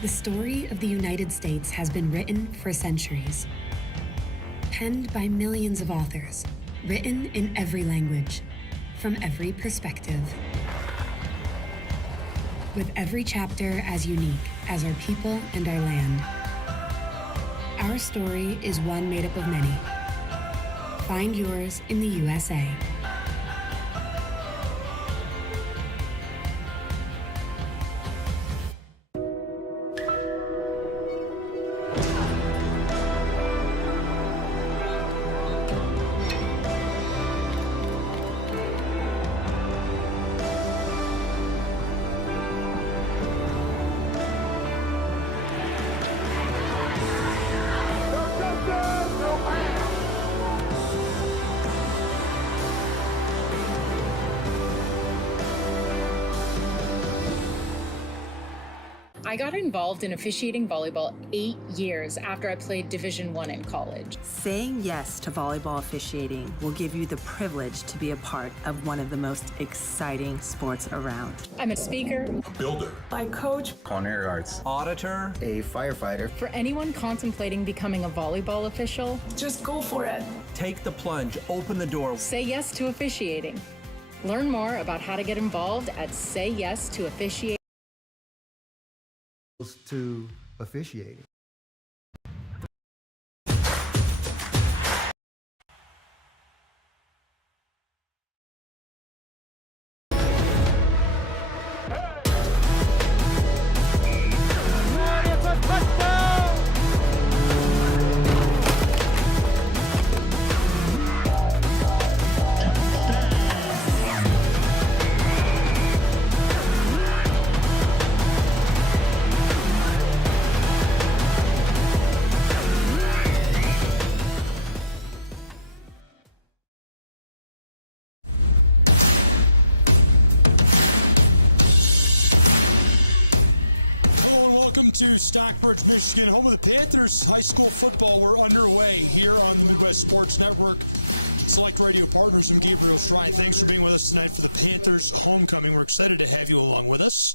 The story of the United States has been written for centuries. Penned by millions of authors, written in every language, from every perspective. With every chapter as unique as our people and our land. Our story is one made up of many. Find yours in the USA. I got involved in officiating volleyball 8 years after I played Division I in college. Saying yes to volleyball officiating will give you the privilege to be a part of one of the most exciting sports around. I'm a speaker, a builder, I coach, culinary arts, auditor, a firefighter. For anyone contemplating becoming a volleyball official, just go for it. Take the plunge, open the door. Say yes to officiating. Learn more about how to get involved at sayyes2officiate. To officiating. Welcome to Stockbridge, Michigan, home of the Panthers. High school football, we're underway here on the Midwest Sports Network. Select radio partners, I'm Gabriel Strine. Thanks for being with us tonight for the Panthers homecoming. We're excited to have you along with us,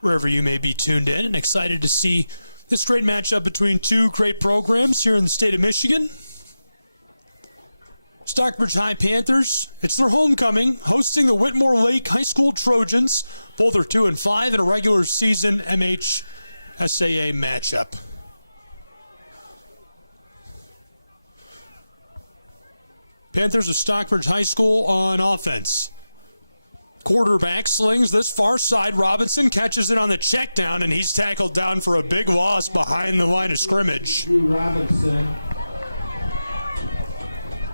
wherever you may be tuned in, and excited to see this great matchup between two great programs here in the state of Michigan. Stockbridge High Panthers, it's their homecoming, hosting the Whitmore Lake High School Trojans. Both are 2-5 in a regular season MHSAA matchup. Panthers of Stockbridge High School on offense. Quarterback slings this far side. Robinson catches it on the check down, and he's tackled down for a big loss behind the line of scrimmage.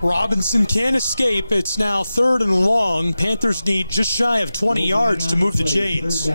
Robinson can't escape. It's now 3rd and long. Panthers need just shy of 20 yards to move the chains.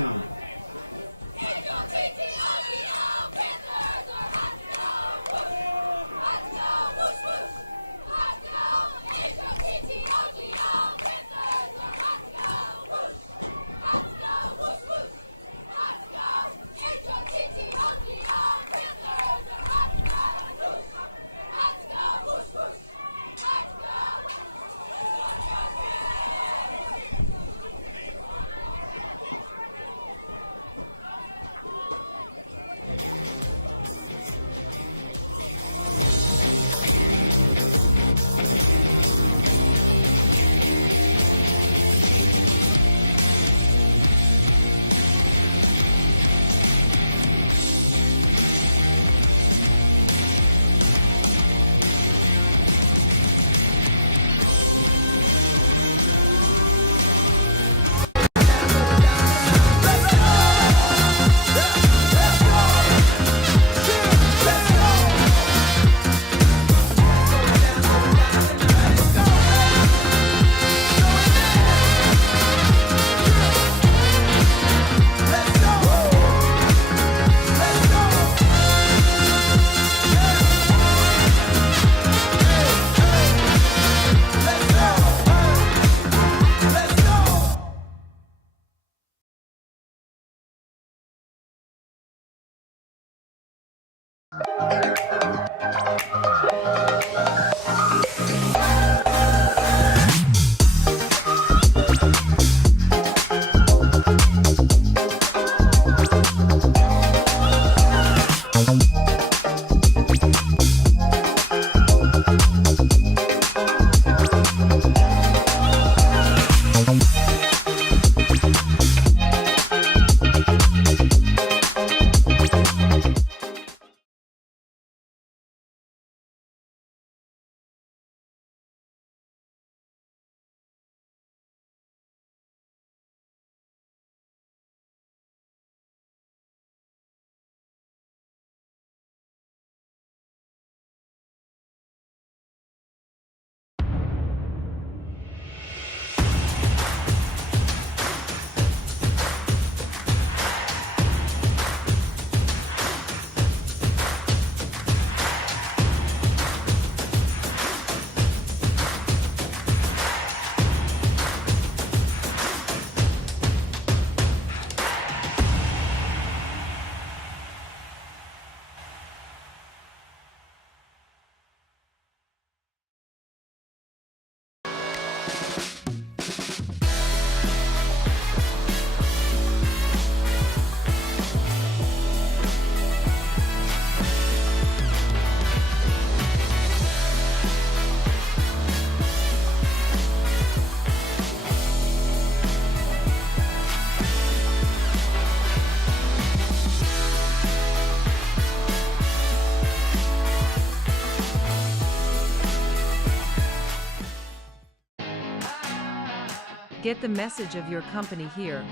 Get the message of your company here.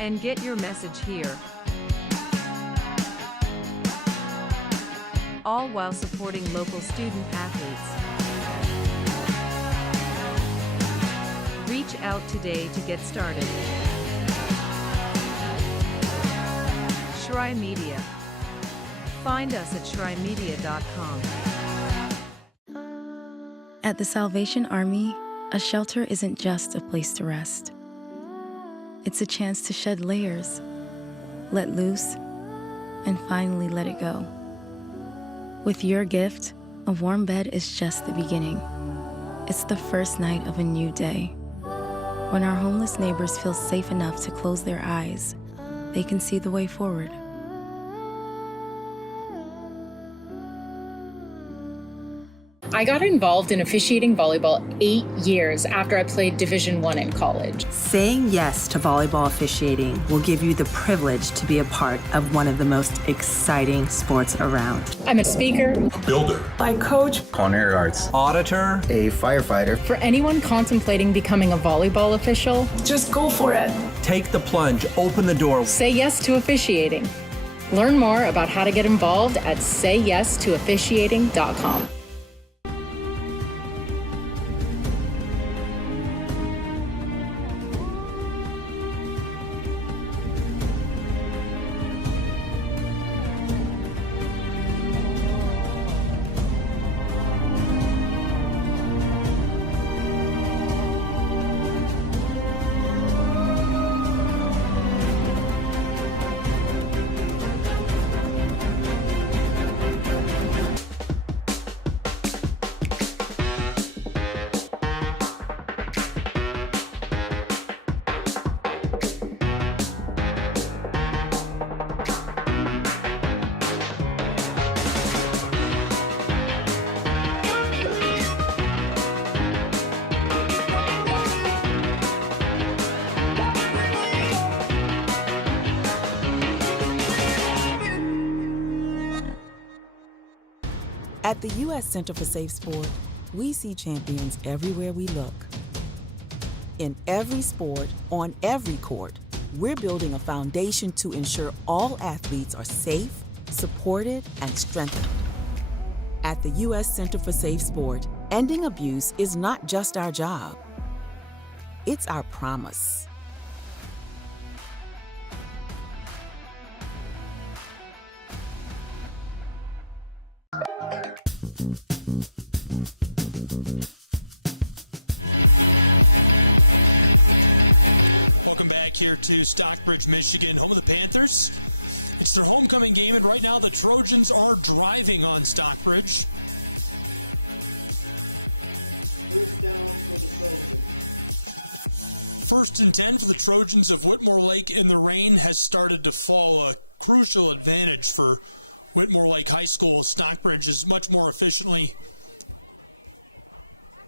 And get your message here. All while supporting local student athletes. Reach out today to get started. Shry Media. Find us at shrymedia.com. At the Salvation Army, a shelter isn't just a place to rest. It's a chance to shed layers, let loose, and finally let it go. With your gift, a warm bed is just the beginning. It's the first night of a new day. When our homeless neighbors feel safe enough to close their eyes, they can see the way forward. I got involved in officiating volleyball 8 years after I played Division I in college. Saying yes to volleyball officiating will give you the privilege to be a part of one of the most exciting sports around. I'm a speaker, builder, I coach, culinary arts, auditor, A firefighter. For anyone contemplating becoming a volleyball official, just go for it. take the plunge, open the door. Say yes to officiating. Learn more about how to get involved at sayyestoofficiating.com. At the U.S. Center for Safe Sport, we see champions everywhere we look. In every sport, on every court, we're building a foundation to ensure all athletes are safe, supported, and strengthened. At the U.S. Center for Safe Sport, ending abuse is not just our job. It's our promise. Welcome back here to Stockbridge, Michigan, home of the Panthers. It's their homecoming game, and right now the Trojans are driving on Stockbridge. First down for the Trojans. 1st and 10 for the Trojans of Whitmore Lake, and the rain has started to fall. A crucial advantage for Whitmore Lake High School. Stockbridge is much more efficiently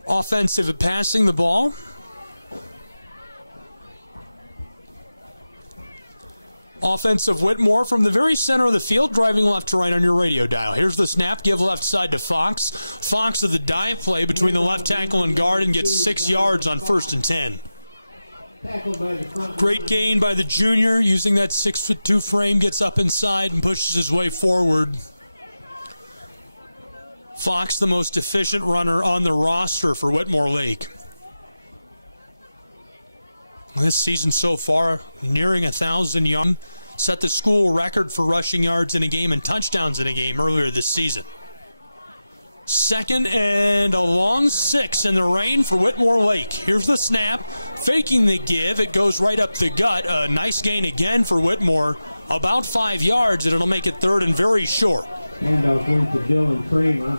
offensive at passing the ball. Offense of Whitmore from the very center of the field, driving left to right on your radio dial. Here's the snap, give left side to Fox. Fox of the dive play between the left tackle and guard and gets 6 yards on 1st and 10. Great gain by the junior, using that 6'2" frame, gets up inside and pushes his way forward. Fox, the most efficient runner on the roster for Whitmore Lake. This season so far, nearing 1,000 yards, set the school record for rushing yards in a game and touchdowns in a game earlier this season. 2nd and a long 6 in the rain for Whitmore Lake. Here's the snap, faking the give. It goes right up the gut. A nice gain again for Whitmore, about 5 yards, and it'll make it 3rd and very short. Handoff went to Dylan Kramer.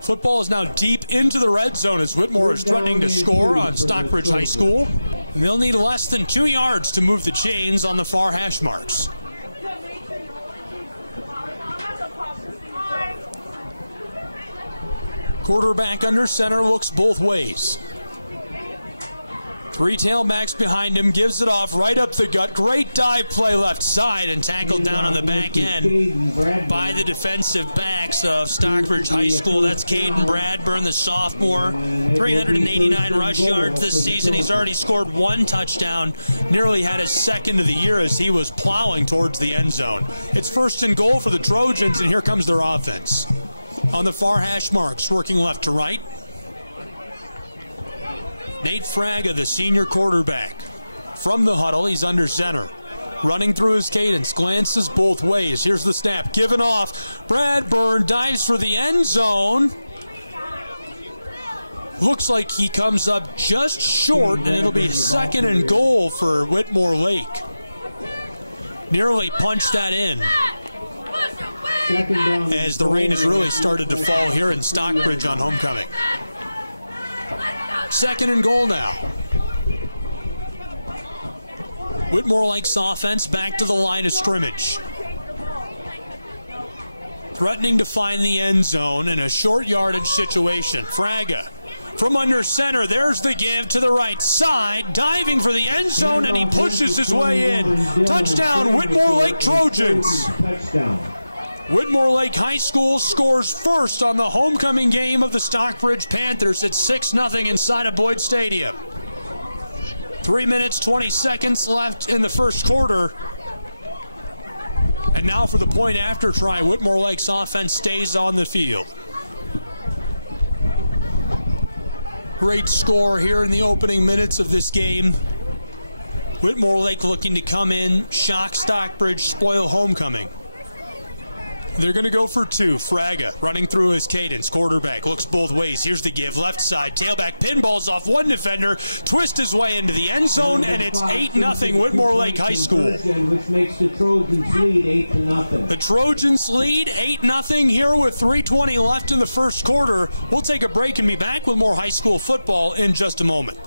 Football is now deep into the red zone as Whitmore is threatening to score on Stockbridge High School. And they'll need less than 2 yards to move the chains on the far hash marks. Quarterback under center, looks both ways. Three tailbacks behind him, gives it off right up the gut. Great dive play left side and tackled down on the back end by the defensive backs of Stockbridge High School. That's Caden Bradburn, the sophomore. 389 rush yards this season. He's already scored one touchdown, nearly had his second of the year as he was plowing towards the end zone. It's 1st and goal for the Trojans, and here comes their offense. On the far hash marks, working left to right. Nate Fraga, the senior quarterback. From the huddle, he's under center. Running through his cadence, glances both ways. Here's the snap, given off. Bradburn dives for the end zone. Looks like he comes up just short, and it'll be 2nd and goal for Whitmore Lake. Nearly punched that in, as the rain has really started to fall here in Stockbridge on homecoming. 2nd and goal now. Whitmore Lake's offense back to the line of scrimmage. Threatening to find the end zone in a short yardage situation. Fraga from under center. There's the give to the right side. Diving for the end zone, and he pushes his way in. Touchdown, Whitmore Lake Trojans. Whitmore Lake High School scores first on the homecoming game of the Stockbridge Panthers. It's 6-0 inside of Boyd Stadium. 3 minutes, 20 seconds left in the first quarter. And now for the point after try. Whitmore Lake's offense stays on the field. Great score here in the opening minutes of this game. Whitmore Lake looking to come in, shock Stockbridge, spoil homecoming. They're going to go for two. Fraga running through his cadence. Quarterback looks both ways. Here's the give. Left side. Tailback pinballs off one defender. Twist his way into the end zone, and it's 8-0 Whitmore Lake High School. Which makes the Trojans lead 8-0. The Trojans lead 8-0 here with 3:20 left in the first quarter. We'll take a break and be back with more high school football in just a moment.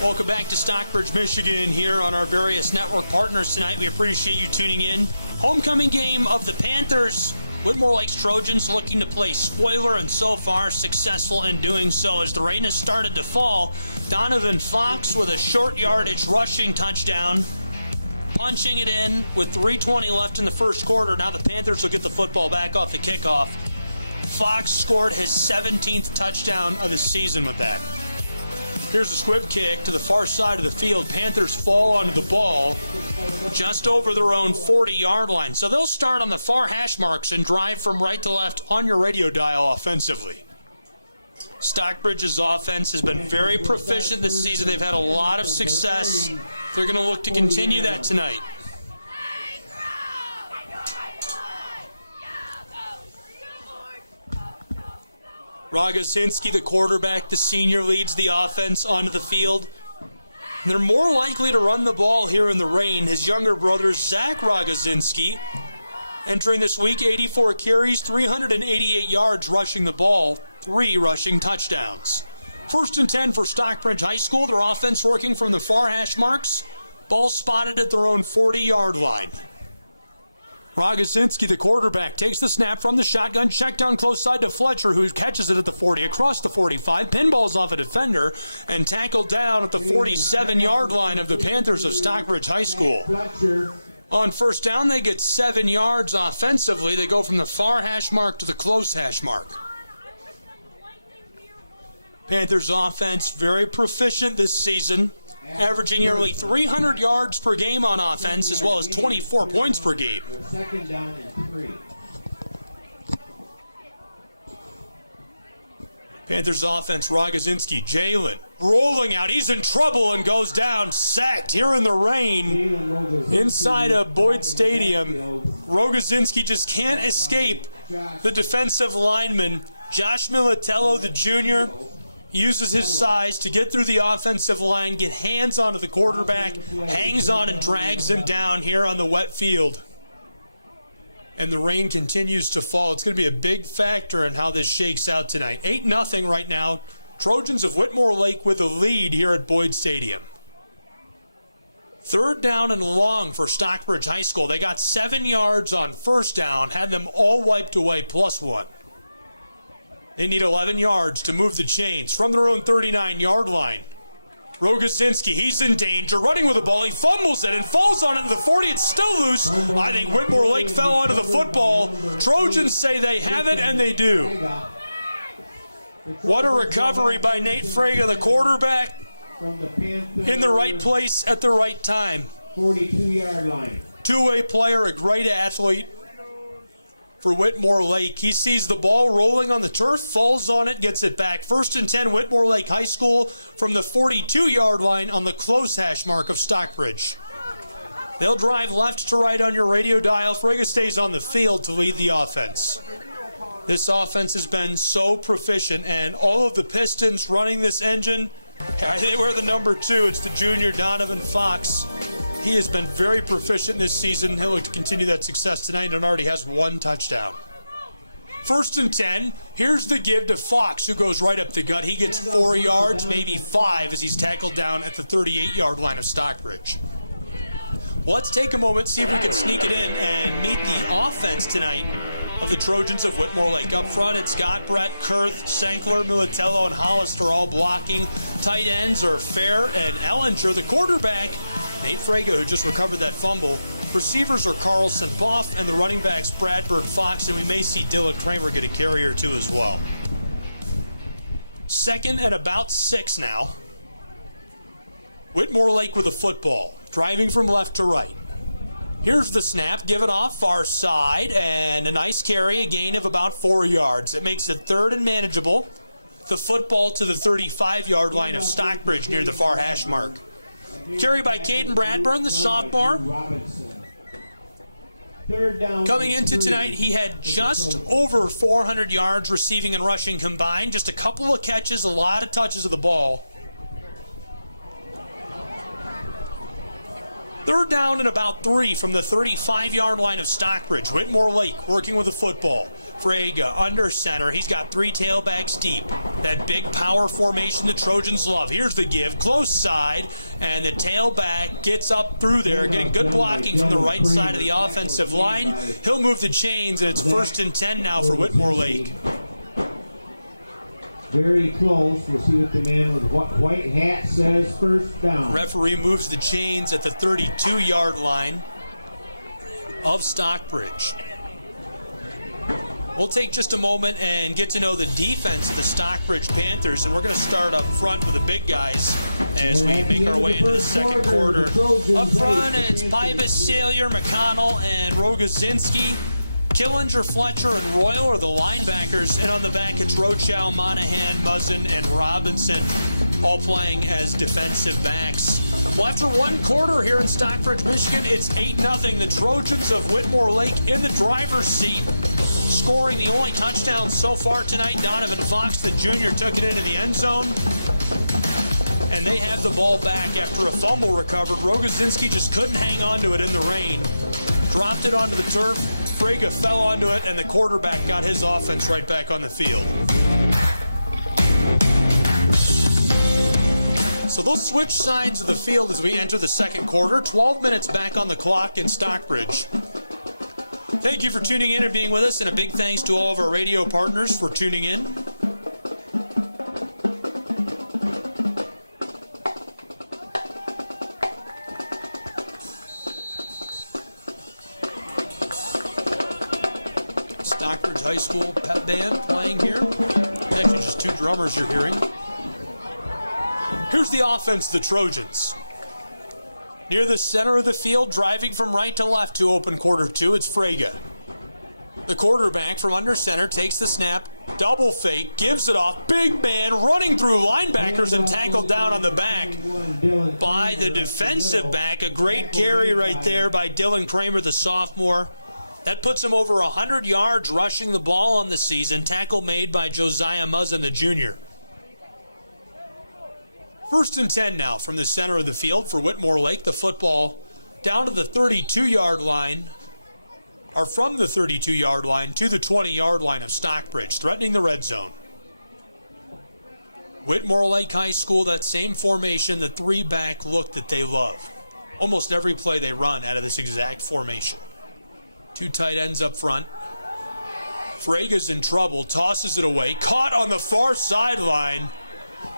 Welcome back to Stockbridge, Michigan, here on our various network partners tonight. We appreciate you tuning in. Homecoming game of the Panthers. Whitmore Lake's Trojans looking to play spoiler, and so far successful in doing so as the rain has started to fall. Donovan Fox with a short yardage rushing touchdown, punching it in with 3:20 left in the first quarter. Now the Panthers will get the football back off the kickoff. Fox scored his 17th touchdown of the season with that. Here's a squib kick to the far side of the field. Panthers fall onto the ball just over their own 40-yard line. So they'll start on the far hash marks and drive from right to left on your radio dial offensively. Stockbridge's offense has been very proficient this season. They've had a lot of success. They're going to look to continue that tonight. Rogozinski, the quarterback, the senior, leads the offense onto the field. And they're more likely to run the ball here in the rain. His younger brother, Zach Rogozinski, entering this week, 84 carries, 388 yards rushing the ball, 3 rushing touchdowns. 1st and 10 for Stockbridge High School. Their offense working from the far hash marks. Ball spotted at their own 40-yard line. Rogozinski, the quarterback, takes the snap from the shotgun, check down close side to Fletcher, who catches it at the 40, across the 45, pinballs off a defender, and tackled down at the 47-yard line of the Panthers of Stockbridge High School. On first down, they get 7 yards offensively. They go from the far hash mark to the close hash mark. Panthers offense very proficient this season. averaging nearly 300 yards per game on offense, as well as 24 points per game. Second down and 3. Panthers offense, Rogozinski, Jalen rolling out. He's in trouble and goes down, sacked here in the rain inside of Boyd Stadium. Rogozinski just can't escape the defensive lineman. Josh Militello, the junior, uses his size to get through the offensive line, get hands onto the quarterback, hangs on and drags him down here on the wet field. And the rain continues to fall. It's going to be a big factor in how this shakes out tonight. 8-0 right now. Trojans of Whitmore Lake with a lead here at Boyd Stadium. Third down and long for Stockbridge High School. They got 7 yards on first down, had them all wiped away, +1. They need 11 yards to move the chains from their own 39-yard line. Rogozinski, he's in danger, running with the ball. He fumbles it and falls on it to the 40. It's still loose. I think Whitmore Lake fell onto the football. Trojans say they have it, and they do. What a recovery by Nate Fraga, the quarterback, in the right place at the right time. 42-yard line. Two-way player, a great athlete for Whitmore Lake. He sees the ball rolling on the turf, falls on it, gets it back. 1st and 10, Whitmore Lake High School from the 42-yard line on the close hash mark of Stockbridge. They'll drive left to right on your radio dial. Fraga stays on the field to lead the offense. This offense has been so proficient, and all of the Pistons running this engine, they wear the number 2. It's the junior Donovan Fox. He has been very proficient this season. He'll look to continue that success tonight and already has 1 touchdown. 1st and 10. Here's the give to Fox, who goes right up the gut. He gets 4 yards, maybe 5, as he's tackled down at the 38-yard line of Stockbridge. Well, let's take a moment, see if we can sneak it in and meet the offense tonight of the Trojans of Whitmore Lake. Up front, it's Scott, Brett, Kurth, Senkler, Militello, and Hollister all blocking. Tight ends are Fair and Ellinger. The quarterback, Nate Fraga, who just recovered that fumble. Receivers are Carlson, Boff, and the running backs Bradburn, Fox, and we may see Dylan Kramer get a carry or 2 as well. 2nd and about 6 now. Whitmore Lake with a football, driving from left to right. Here's the snap, given off far side, and a nice carry, a gain of about 4 yards. It makes it 3rd and manageable. The football to the 35-yard line of Stockbridge near the far hash mark. Carry by Caden Bradburn, the sophomore. Coming into tonight, he had just over 400 yards receiving and rushing combined. Just a couple of catches, a lot of touches of the ball. 3rd down and about 3 from the 35-yard line of Stockbridge. Whitmore Lake working with the football. Fraga under center. He's got 3 tailbacks deep. That big power formation the Trojans love. Here's the give, close side, and the tailback gets up through there, getting good blocking from the right side of the offensive line. He'll move the chains, and it's 1st and 10 now for Whitmore Lake. Very close. We'll see what the man with white hat says. 1st down. Referee moves the chains at the 32-yard line of Stockbridge. We'll take just a moment and get to know the defense of the Stockbridge Panthers, and we're going to start up front with the big guys as we make our way into the second quarter. Up front, it's Pybus, Salyer, McConnell, and Rogozinski. Killinger, Fletcher, and Royal are the linebackers, and on the back it's Rochow, Monahan, Muzzin, and Robinson, all playing as defensive backs. Well, after 1 quarter here in Stockbridge, Michigan, it's 8-0. The Trojans of Whitmore Lake in the driver's seat, scoring the only touchdown so far tonight. Donovan Fox, the junior, took it into the end zone, and they have the ball back after a fumble recovered. Rogozinski just couldn't hang on to it in the rain. Dropped it onto the turf. Fraga fell onto it, and the quarterback got his offense right back on the field. So they'll switch sides of the field as we enter the second quarter. 12 minutes back on the clock in Stockbridge. Thank you for tuning in and being with us, and a big thanks to all of our radio partners for tuning in. Stockbridge High School pep band playing here. It's actually just 2 drummers you're hearing. Here's the offense, the Trojans. Near the center of the field, driving from right to left to open quarter two, it's Frege. The quarterback from under center takes the snap, double fake, gives it off. Big man running through linebackers and tackled down on the back by the defensive back. A great carry right there by Dylan Kramer, the sophomore. That puts him over 100 yards rushing the ball on the season. Tackle made by Josiah Muzzin, the junior. 1st and 10 now from the center of the field for Whitmore Lake. The football down to the 32-yard line, or from the 32-yard line to the 20-yard line of Stockbridge, threatening the red zone. Whitmore Lake High School, that same formation, the three-back look that they love. Almost every play they run out of this exact formation. 2 tight ends up front. Frege's in trouble, tosses it away, caught on the far sideline.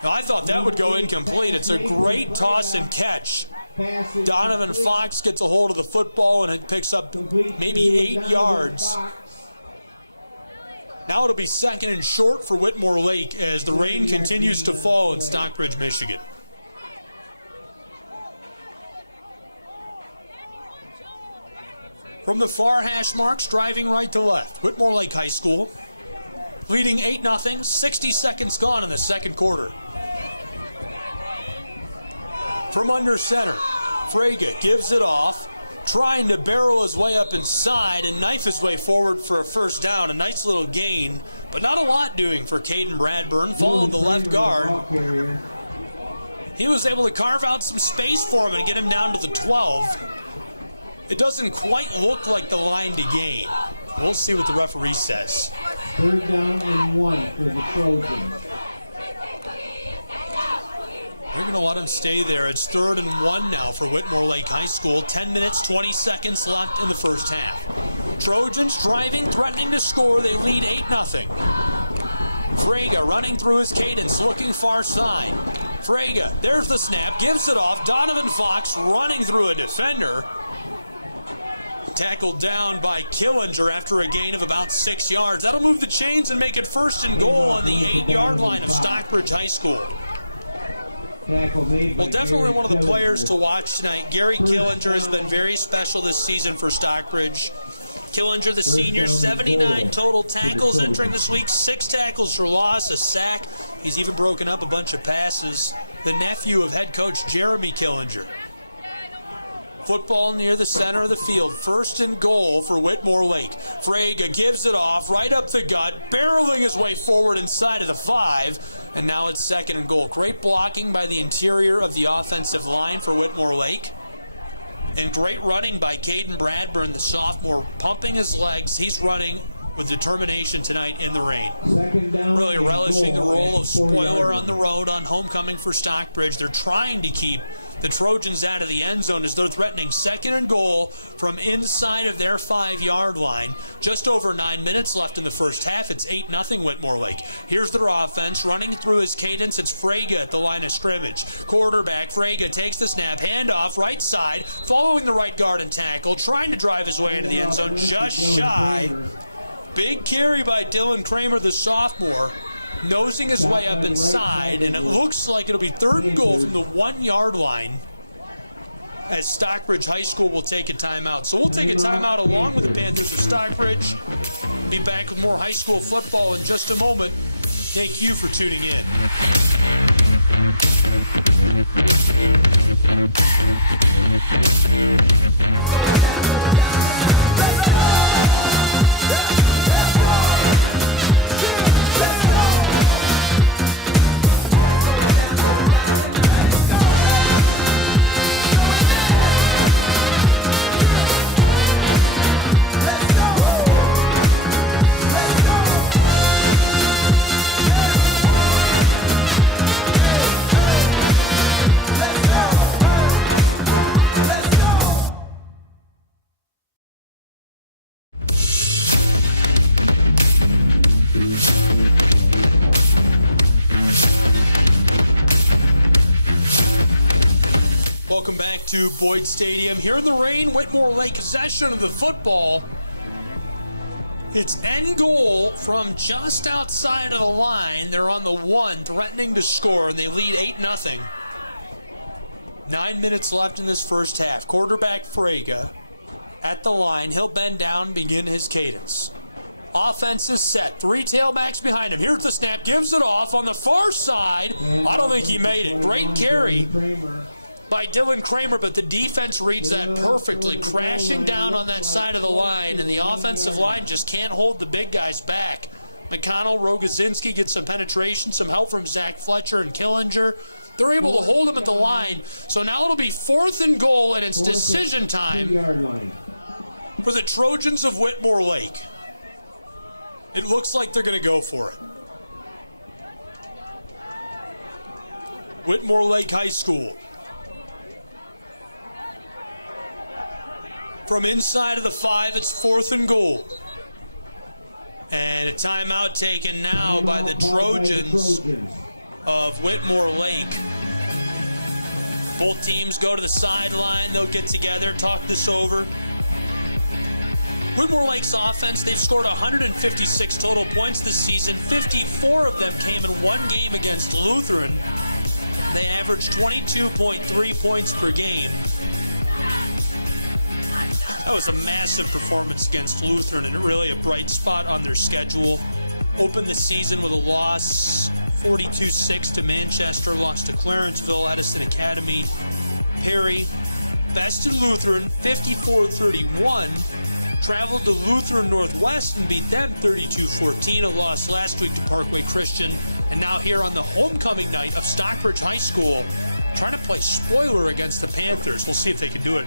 Now, I thought that would go incomplete. It's a great toss and catch. Donovan Fox gets a hold of the football and it picks up maybe 8 yards. Now it'll be 2nd and short for Whitmore Lake as the rain continues to fall in Stockbridge, Michigan. From the far hash marks, driving right to left, Whitmore Lake High School leading 8-0, 60 seconds gone in the second quarter. From under center, Frege gives it off, trying to barrel his way up inside and knife his way forward for a first down. A nice little gain, but not a lot doing for Caden Bradburn. Followed the left guard. He was able to carve out some space for him and get him down to the 12. It doesn't quite look like the line to gain. We'll see what the referee says. 3rd down and 1 for the Trojans. They're going to let him stay there. It's 3rd and 1 now for Whitmore Lake High School. 10 minutes, 20 seconds left in the first half. Trojans driving, threatening to score. They lead 8-0. Frege running through his cadence, looking far side. Frege, there's the snap, gives it off. Donovan Fox running through a defender. Tackled down by Killinger after a gain of about 6 yards. That'll move the chains and make it 1st and goal on the 8-yard line of Stockbridge High School. Well, definitely one of the players to watch tonight. Gary Killinger has been very special this season for Stockbridge. Killinger, the senior, 79 total tackles entering this week, 6 tackles for loss, a sack. He's even broken up a bunch of passes. The nephew of head coach Jeremy Killinger. Football near the center of the field. 1st and goal for Whitmore Lake. Frege gives it off right up the gut, barreling his way forward inside of the 5. And now it's 2nd and goal. Great blocking by the interior of the offensive line for Whitmore Lake. And great running by Caden Bradburn, the sophomore, pumping his legs. He's running with determination tonight in the rain. Really relishing the role of spoiler on the road on homecoming for Stockbridge. They're trying to keep the Trojans out of the end zone as they're threatening 2nd and goal from inside of their 5-yard line. Just over 9 minutes left in the first half. It's 8-0 Whitmore Lake. Here's their offense running through his cadence. It's Frege at the line of scrimmage. Quarterback Frege takes the snap, handoff right side, following the right guard and tackle, trying to drive his way into the end zone, just shy. Big carry by Dylan Kramer, the sophomore, nosing his way up inside, and it looks like it'll be 3rd and goal from the 1-yard line as Stockbridge High School will take a timeout. So we'll take a timeout along with the Panthers of Stockbridge. Be back with more high school football in just a moment. Thank you for tuning in. Welcome back to Boyd Stadium. Here in the rain, Whitmore Lake possession of the football. It's end goal from just outside of the line. They're on the 1, threatening to score, and they lead 8-0. 9 minutes left in this first half. Quarterback Frege at the line. He'll bend down, begin his cadence. Offense is set. 3 tailbacks behind him. Here's the snap. Gives it off on the far side. I don't think he made it. Great carry by Dylan Kramer, but the defense reads that perfectly. Crashing down on that side of the line, and the offensive line just can't hold the big guys back. McConnell, Rogozinski get some penetration, some help from Zach Fletcher and Killinger. They're able to hold him at the line. So now it'll be 4th and goal, and it's decision time for the Trojans of Whitmore Lake. It looks like they're going to go for it. Whitmore Lake High School. From inside of the 5, it's 4th and goal. And a timeout taken now by the Trojans of Whitmore Lake. Both teams go to the sideline. They'll get together, talk this over. Whitmore Lake's offense, they've scored 156 total points this season. 54 of them came in one game against Lutheran. They averaged 22.3 points per game. That was a massive performance against Lutheran and really a bright spot on their schedule. Opened the season with a loss, 42-6 to Manchester, lost to Clarenceville, Edison Academy. Perry bested Lutheran 54-31. Traveled to Lutheran Northwest and beat them 32-14, a loss last week to Parkway Christian. And now here on the homecoming night of Stockbridge High School, trying to play spoiler against the Panthers. We'll see if they can do it.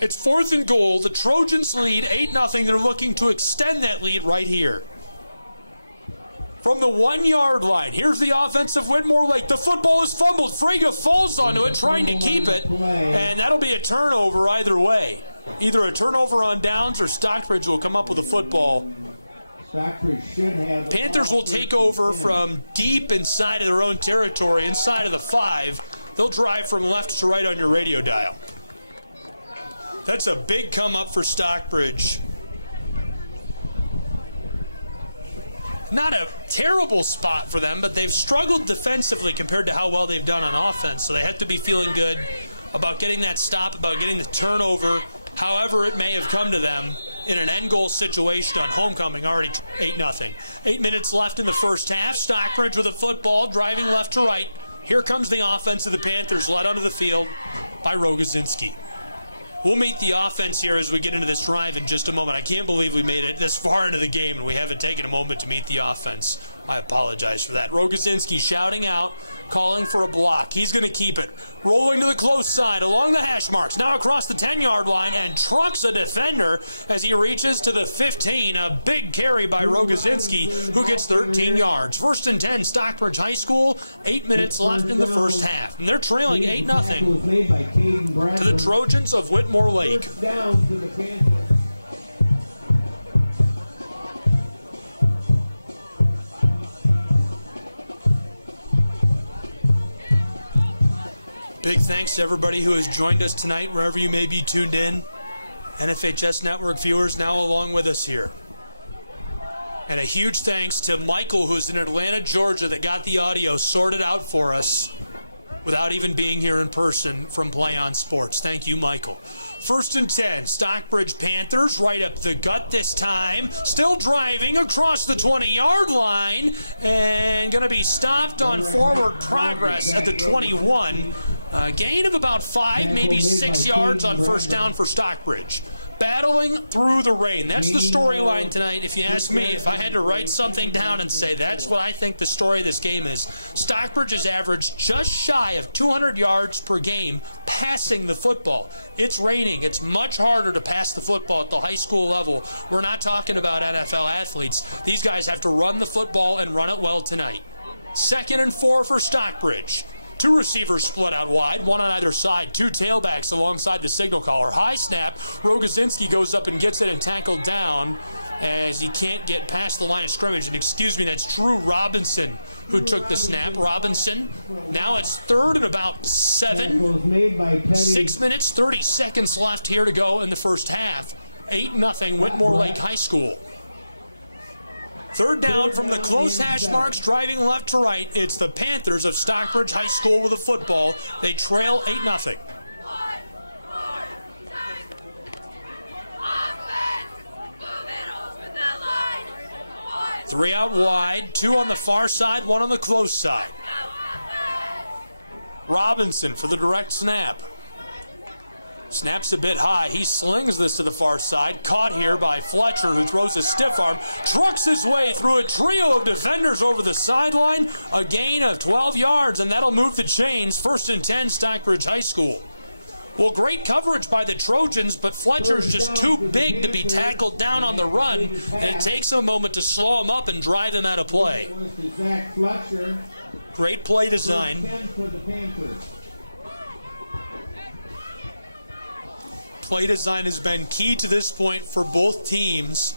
It's 4th and goal. The Trojans lead 8-0. They're looking to extend that lead right here. From the 1-yard line, here's the offense of Whitmore Lake. The football is fumbled. Frege falls onto it, trying to keep it. And that'll be a turnover either way. Either a turnover on downs or Stockbridge will come up with a football. Panthers will take over from deep inside of their own territory, inside of the 5. They'll drive from left to right on your radio dial. That's a big come up for Stockbridge. Not a terrible spot for them, but they've struggled defensively compared to how well they've done on offense. So they have to be feeling good about getting that stop, about getting the turnover, however it may have come to them in an end goal situation on homecoming, already 8-0. 8 minutes left in the first half. Stockbridge with a football, driving left to right. Here comes the offense of the Panthers, led onto the field by Rogozinski. We'll meet the offense here as we get into this drive in just a moment. I can't believe we made it this far into the game and we haven't taken a moment to meet the offense. I apologize for that. Rogozinski shouting out, calling for a block. He's going to keep it. Rolling to the close side along the hash marks. Now across the 10-yard line and trucks a defender as he reaches to the 15. A big carry by Rogozinski, who gets 13 yards. 1st and 10, Stockbridge High School. 8 minutes left in the first half. And they're trailing 8-0 to the Trojans of Whitmore Lake. Big thanks to everybody who has joined us tonight, wherever you may be tuned in. NFHS Network viewers now along with us here. And a huge thanks to Michael, who's in Atlanta, Georgia, that got the audio sorted out for us without even being here in person from Play On Sports. Thank you, Michael. 1st and 10, Stockbridge Panthers right up the gut this time. Still driving across the 20-yard line and going to be stopped on forward progress at the 21. Gain of about 5, maybe 6 yards on first down for Stockbridge. Battling through the rain. That's the storyline tonight. If you ask me, if I had to write something down and say that's what I think the story of this game is, Stockbridge has averaged just shy of 200 yards per game passing the football. It's raining. It's much harder to pass the football at the high school level. We're not talking about NFL athletes. These guys have to run the football and run it well tonight. 2nd and 4 for Stockbridge. 2 receivers split out wide, 1 on either side, 2 tailbacks alongside the signal caller. High snap, Rogozinski goes up and gets it and tackled down as he can't get past the line of scrimmage. And excuse me, that's Drew Robinson who took the snap. Robinson, now it's 3rd and about 7. 6 minutes, 30 seconds left here to go in the first half. 8-0 Whitmore Lake High School. Third down from the close hash marks, driving left to right. It's the Panthers of Stockbridge High School with the football. They trail 8-0. Three out wide, two on the far side, one on the close side. Robinson for the direct snap. Snaps a bit high. He slings this to the far side. Caught here by Fletcher, who throws a stiff arm. Trucks his way through a trio of defenders over the sideline. A gain of 12 yards, and that'll move the chains. 1st and 10, Stockbridge High School. Well, great coverage by the Trojans, but Fletcher's just too big to be tackled down on the run, and it takes a moment to slow him up and drive him out of play. Great play design. Play design has been key to this point for both teams.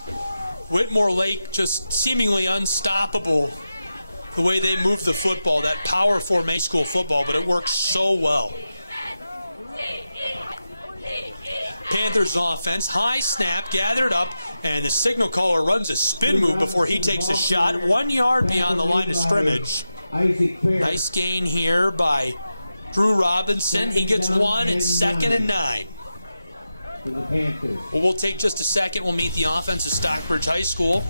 Whitmore Lake just seemingly unstoppable the way they move the football, that power formation school football, but it works so well. Panthers offense, high snap, gathered up, and the signal caller runs a spin move before he takes a shot, 1 yard beyond the line of scrimmage. Nice gain here by Drew Robinson. He gets one. It's 2nd and 9. Well, we'll take just a second. We'll meet the offense of Stockbridge High School.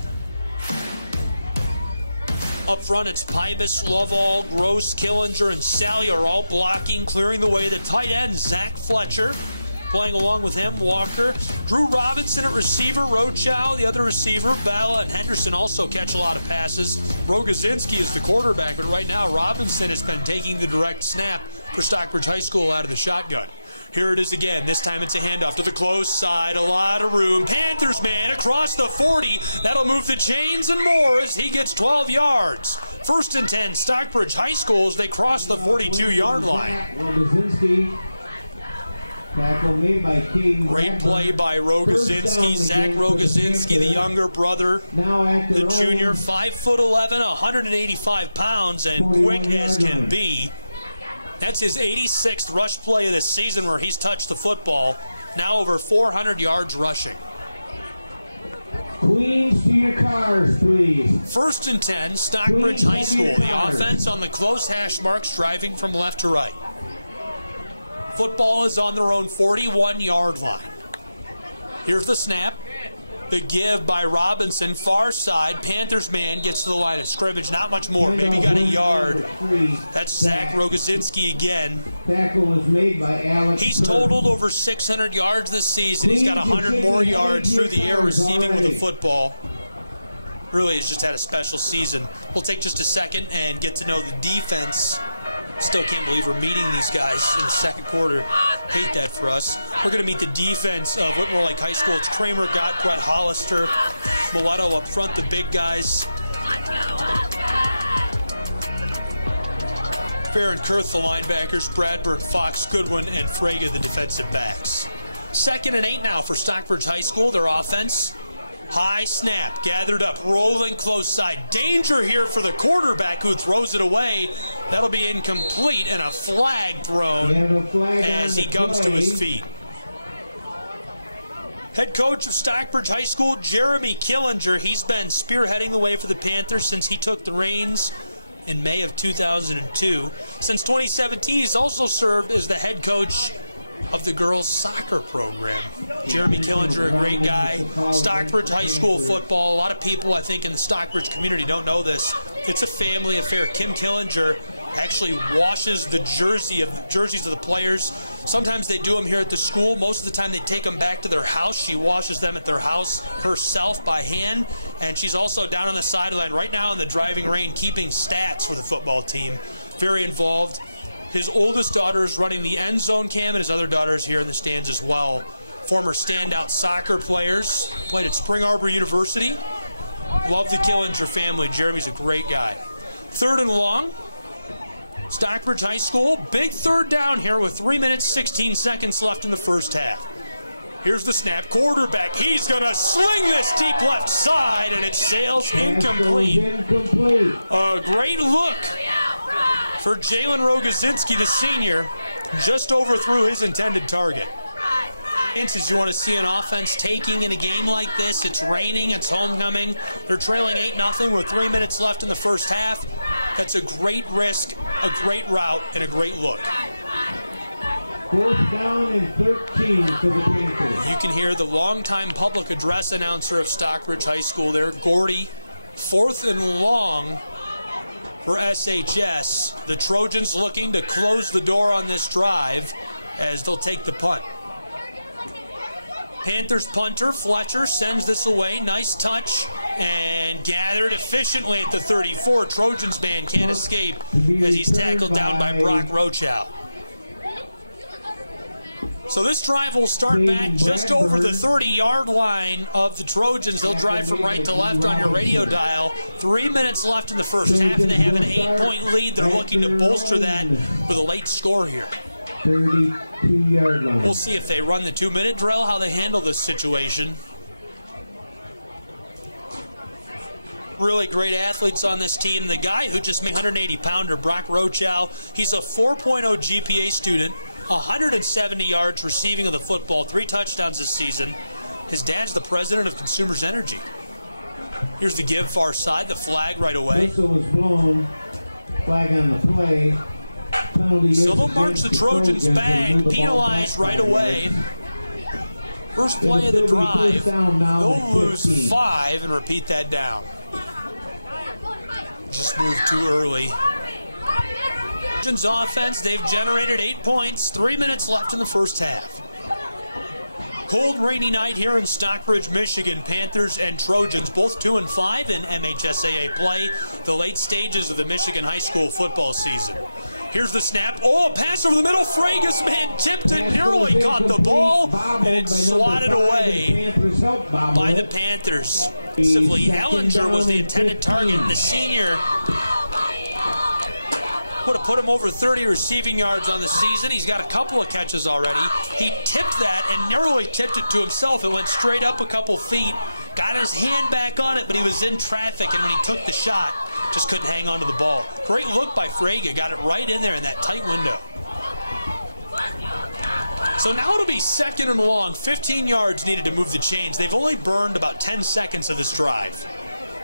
Up front, it's Pybus, Lovall, Gross, Killinger, and Sally are all blocking, clearing the way. The tight end, Zach Fletcher, playing along with him, Walker. Drew Robinson at receiver, Rochow, the other receiver, Bala, and Henderson also catch a lot of passes. Rogozinski is the quarterback, but right now Robinson has been taking the direct snap for Stockbridge High School out of the shotgun. Here it is again. This time it's a handoff to the close side. A lot of room. Panthers man across the 40. That'll move the chains and more as he gets 12 yards. 1st and 10, Stockbridge High School as they cross the 42-yard line. Great play by Rogozinski. Zach Rogozinski, the younger brother, the junior, 5'11", 185 pounds, and quick as can be. That's his 86th rush play of the season where he's touched the football. Now over 400 yards rushing. Queens to your cars, please. 1st and 10, Stockbridge High School. The offense on the close hash marks, driving from left to right. Football is on their own 41-yard line. Here's the snap. The give by Robinson, far side. Panthers man gets to the line of scrimmage. Not much more. Maybe got a yard. That's Zach Rogozinski again. Tackle was made by Alex. He's totaled over 600 yards this season. He's got 100 more yards through the air receiving with the football. Really has just had a special season. We'll take just a second and get to know the defense. Still can't believe we're meeting these guys in the second quarter. Hate that for us. We're going to meet the defense of Whitmore Lake High School. It's Kramer, Gott, Brett Hollister, Mileto up front, the big guys. Fair and Kurth, the linebackers. Bradburn, Fox, Goodwin, and Fraga, the defensive backs. 2nd and 8 now for Stockbridge High School. Their offense. High snap, gathered up, rolling close side. Danger here for the quarterback who throws it away. That'll be incomplete and a flag thrown as he comes to his feet. Head coach of Stockbridge High School, Jeremy Killinger. He's been spearheading the way for the Panthers since he took the reins in May of 2002. Since 2017, he's also served as the head coach of the girls' soccer program. Jeremy Killinger, a great guy. Stockbridge High School football. A lot of people, I think, in the Stockbridge community don't know this. It's a family affair. Kim Killinger actually washes the jerseys of the players. Sometimes they do them here at the school. Most of the time they take them back to their house. She washes them at their house herself by hand. And she's also down on the sideline right now in the driving rain keeping stats for the football team. Very involved. His oldest daughter is running the end zone cam, and his other daughter is here in the stands as well. Former standout soccer players, played at Spring Arbor University. Love the Killinger family. Jeremy's a great guy. 3rd and long. Stockbridge High School, big 3rd down here with 3 minutes, 16 seconds left in the first half. Here's the snap. Quarterback, he's going to sling this deep left side, and it sails incomplete. A great look for Jalen Rogozinski, the senior, just overthrew his intended target. Chances you want to see an offense taking in a game like this. It's raining, it's homecoming. They're trailing 8-0 with 3 minutes left in the first half. That's a great risk, a great route, and a great look. 4th down and 13 for the Panthers. You can hear the longtime public address announcer of Stockbridge High School there, Gordy. 4th and long for SHS. The Trojans looking to close the door on this drive as they'll take the punt. Panthers punter Fletcher sends this away. Nice touch and gathered efficiently at the 34. Trojans man can't escape as he's tackled down by Brock Rochow. So this drive will start back just over the 30-yard line of the Trojans. They'll drive from right to left on your radio dial. 3 minutes left in the first half, and they have an 8-point lead. They're looking to bolster that with a late score here. 32-yard line. We'll see if they run the 2-minute drill, how they handle this situation. Really great athletes on this team. The guy who just made 180-pounder, Brock Rochow, he's a 4.0 GPA student, 170 yards receiving of the football, 3 touchdowns this season. His dad's the president of Consumers Energy. Here's the give far side, the flag right away. Whistle was blown. Flag on the play. Penalty So is they'll march the against Trojans back, Move the ball penalized back right 5 away. yards. First play of the It'll be drive, first down now they'll at lose 15. 5 and repeat that down. Just moved too early. Trojans offense, they've generated 8 points, 3 minutes left in the first half. Cold, rainy night here in Stockbridge, Michigan. Panthers and Trojans, both 2-5 in MHSAA play, the late stages of the Michigan high school football season. Here's the snap. Oh, a pass over the middle. Fragus, man, tipped it, nearly caught the ball, and it's slotted away by the Panthers. Defensively, Ellinger was the intended target, and the senior would have put him over 30 receiving yards on the season. He's got a couple of catches already. He tipped that and nearly tipped it to himself. It went straight up a couple feet, got his hand back on it, but he was in traffic, and when he took the shot, just couldn't hang on to the ball. Great look by Frege, got it right in there in that tight window. So now it'll be 2nd and long, 15 yards needed to move the chains. They've only burned about 10 seconds of this drive.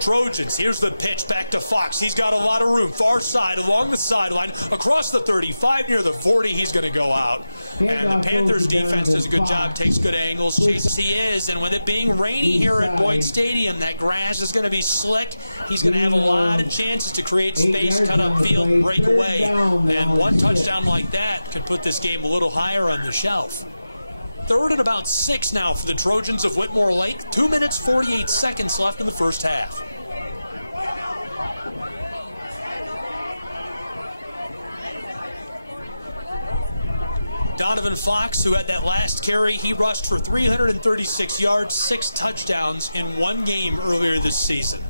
Trojans, here's the pitch back to Fox. He's got a lot of room. Far side, along the sideline, across the 35, near the 40, he's going to go out. And the Panthers defense does a good job, takes good angles, chases he is. And with it being rainy here at Boyd Stadium, that grass is going to be slick. He's going to have a lot of chances to create space, cut up field, and break away. And one touchdown like that could put this game a little higher on the shelf. 3rd and about 6 now for the Trojans of Whitmore Lake. 2 minutes, 48 seconds left in the first half. Donovan Fox, who had that last carry, he rushed for 336 yards, 6 touchdowns in one game earlier this season.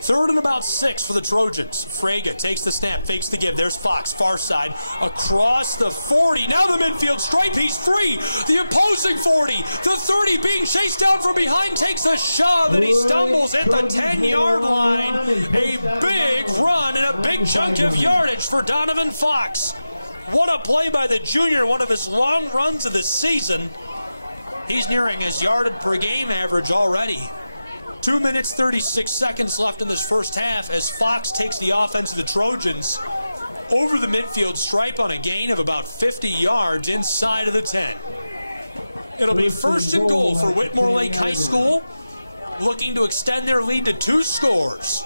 3rd and about 6 for the Trojans. Frege takes the snap, fakes the give. There's Fox, far side, across the 40. Now the midfield stripe, he's free. The opposing 40, the 30 being chased down from behind, takes a shove, and he stumbles at the 10-yard line. A big run and a big chunk of yardage for Donovan Fox. What a play by the junior, one of his long runs of the season. He's nearing his yardage per game average already. 2 minutes, 36 seconds left in this first half as Fox takes the offense of the Trojans over the midfield stripe on a gain of about 50 yards inside of the 10. It'll be 1st and goal for Whitmore Lake High School, looking to extend their lead to 2 scores.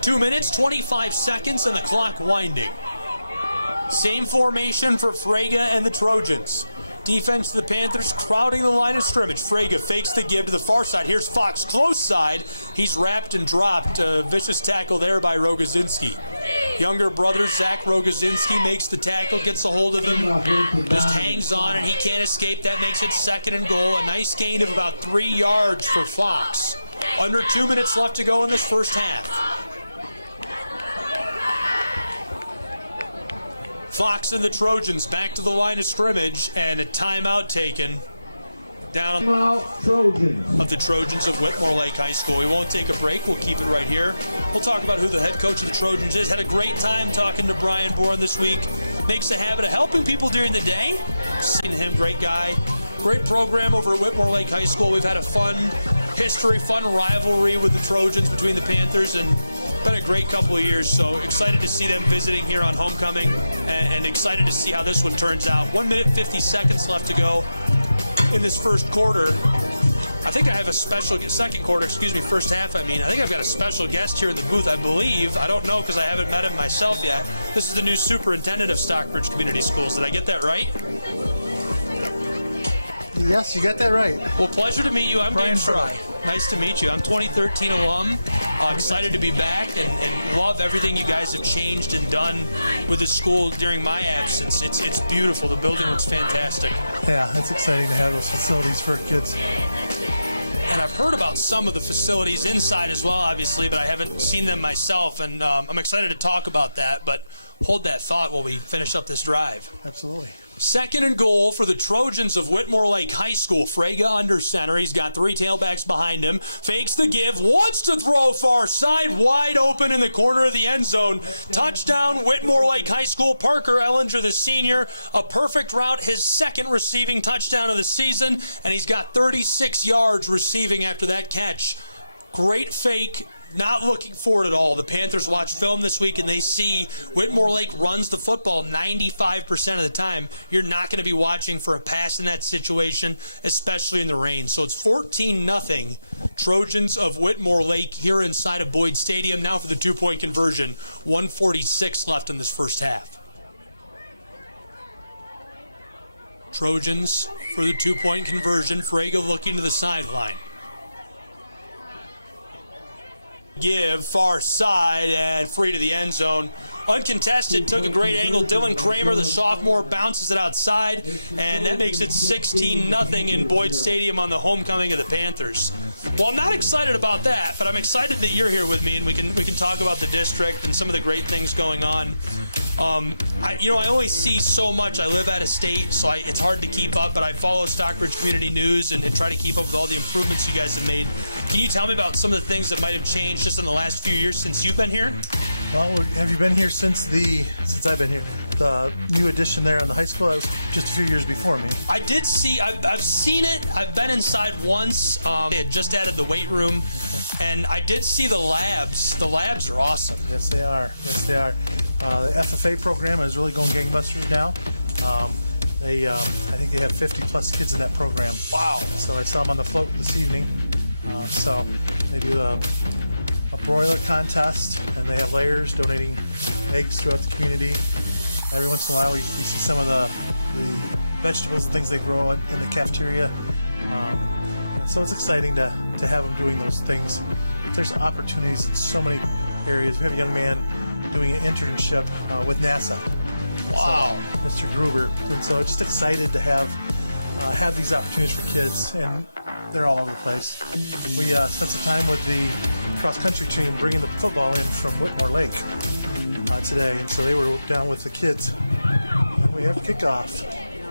2 minutes, 25 seconds, and the clock winding. Same formation for Frege and the Trojans. Defense to the Panthers crowding the line of scrimmage. Frege fakes the give to the far side. Here's Fox, close side. He's wrapped and dropped. A vicious tackle there by Rogozinski. Younger brother Zach Rogozinski makes the tackle, gets a hold of him, just hangs on, and he can't escape. That makes it 2nd and goal. A nice gain of about 3 yards for Fox. Under 2 minutes left to go in this first half. Fox and the Trojans back to the line of scrimmage, and a timeout taken down of the Trojans of Whitmore Lake High School. We won't take a break. We'll keep it right here. We'll talk about who the head coach of the Trojans is. Had a great time talking to Brian Bourne this week. makes a habit of helping people during the day. Seeing him, great guy. Great program over at Whitmore Lake High School. We've had a fun history, fun rivalry with the Trojans between the Panthers, and been a great couple of years. So excited to see them visiting here on homecoming, and excited to see how this one turns out. 1 minute, 50 seconds left to go in this first quarter. I think I have a special, second quarter, first half, I think I've got a special guest here in the booth, I believe. I don't know because I haven't met him myself yet. This is the new superintendent of Stockbridge Community Schools. Did I get that right? Yes, you got that right. Well, pleasure to meet you. I'm Brian Dave Fry. Nice to meet you. I'm 2013 alum. Excited to be back and love everything you guys have changed and done with the school during my absence. It's beautiful. The building looks fantastic. Yeah, it's exciting to have those facilities for kids. And I've heard about some of the facilities inside as well, obviously, but I haven't seen them myself, and I'm excited to talk about that, but hold that thought while we finish up this drive. Absolutely. Second and goal for the Trojans of Whitmore Lake High School. Frege under center. He's got three tailbacks behind him. Fakes the give. Wants to throw far side. Wide open in the corner of the end zone. Touchdown, Whitmore Lake High School. Parker Ellinger, the senior. A perfect route. His second receiving touchdown of the season. And he's got 36 yards receiving after that catch. Great fake. Not looking for it at all. The Panthers watch film this week and they see Whitmore Lake runs the football 95% of the time. You're not going to be watching for a pass in that situation, especially in the rain. So it's 14-0 Trojans of Whitmore Lake here inside of Boyd Stadium. Now for the two-point conversion. 1:46 left in this first half. Trojans for the two-point conversion. Frege looking to the sideline. Give, far side, and free to the end zone. Uncontested, took a great angle. Dylan Kramer, the sophomore, bounces it outside, and that makes it 16-0 in Boyd Stadium on the homecoming of the Panthers. Well, I'm not excited about that, but I'm excited that you're here with me, and we can talk about the district and some of the great things going on. I only see so much. I live out of state, so it's hard to keep up, but I follow Stockbridge Community News and try to keep up with all the improvements you guys have made. Can you tell me about some of the things that might have changed just in the last few years since you've been here? Well, have you been here since I've been here? The new addition there on the high school, that was just a few years before me. I did see, I've seen it. I've been inside once. They had just added the weight room, and I did see the labs. The labs are awesome. Yes, they are. The FFA program is really going gangbusters now. I think they have 50-plus kids in that program. Wow. So I saw them on the float this evening. So they do a broiler contest, and they have layers donating eggs throughout the community. Every once in a while we see some of the vegetables and things they grow in the cafeteria. So it's exciting to have them doing those things. There's opportunities in so many areas. We have a young man doing an internship with NASA. Wow. So, Mr. Gruber. And so it's just excited to have these opportunities for kids, and they're all over the place. We spent some time with the cross-country team bringing the football in from Whitmore Lake today, and so they were down with the kids. And we have kickoff.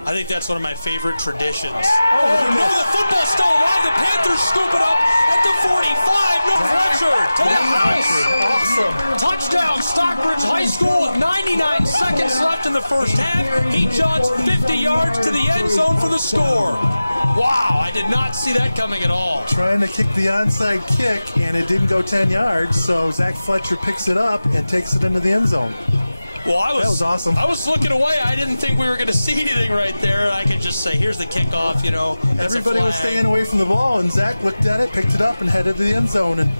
I think that's one of my favorite traditions. Oh no, the football's still alive. The Panthers scoop it up at the 45. No pressure to the house. Awesome. Touchdown, Stockbridge High School with 99 seconds left in the first half. He jogs 50 yards to the end zone for the score. Wow, I did not see that coming at all. Trying to kick the onside kick, and it didn't go 10 yards, so Zach Fletcher picks it up and takes it into the end zone. Well, that was awesome. I was looking away. I didn't think we were going to see anything right there. I could just say, here's the kickoff, Everybody was staying away from the ball, and Zach looked at it, picked it up, and headed to the end zone and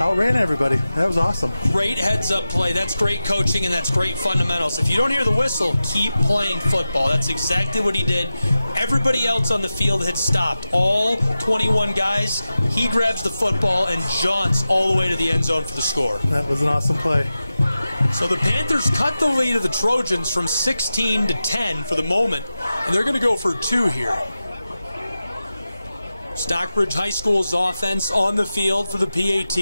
outran everybody. That was awesome. Great heads-up play. That's great coaching, and that's great fundamentals. If you don't hear the whistle, keep playing football. That's exactly what he did. Everybody else on the field had stopped. All 21 guys, he grabs the football and jaunts all the way to the end zone for the score. That was an awesome play. So the Panthers cut the lead of the Trojans from 16 to 10 for the moment, and they're going to go for 2 here. Stockbridge High School's offense on the field for the PAT.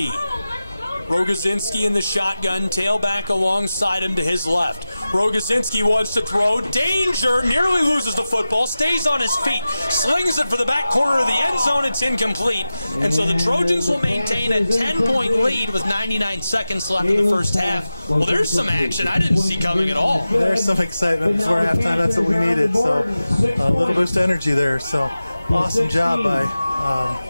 Rogozinski in the shotgun, tailback alongside him to his left. Rogozinski wants to throw. Danger, nearly loses the football, stays on his feet, slings it for the back corner of the end zone. It's incomplete. And so the Trojans will maintain a 10-point lead with 99 seconds left in the first half. Well, there's some action I didn't see coming at all. There's some excitement before halftime. That's what we needed. So a little boost of energy there. So awesome job by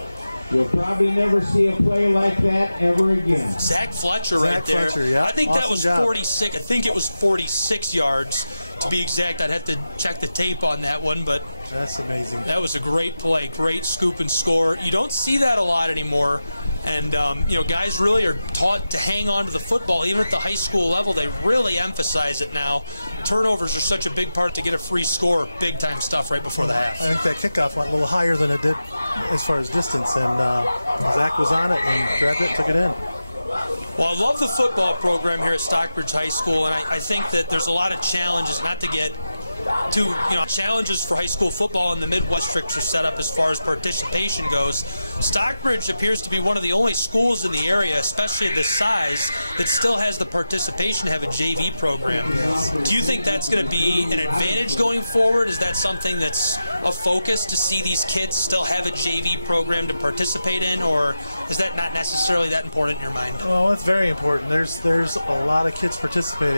You'll probably never see a play like that ever again. Zach Fletcher right there. Fletcher, yeah. I think Awesome that was job. 46. I think it was 46 yards to be exact. I'd have to check the tape on that one, but that's amazing. that was a great play, great scoop and score. You don't see that a lot anymore. And, guys really are taught to hang on to the football. Even at the high school level, they really emphasize it now. Turnovers are such a big part to get a free score. Big-time stuff right before the half. I think that kickoff went a little higher than it did as far as distance, and Zach was on it and grabbed it and took it in. Well, I love the football program here at Stockbridge High School, and I think that there's a lot of challenges, not to get too, challenges for high school football in the Midwest districts are set up as far as participation goes. Stockbridge appears to be one of the only schools in the area, especially of this size, that still has the participation to have a JV program. Do you think that's going to be an advantage going forward? Is that something that's a focus to see these kids still have a JV program to participate in, or is that not necessarily that important in your mind? Well, it's very important. There's a lot of kids participating.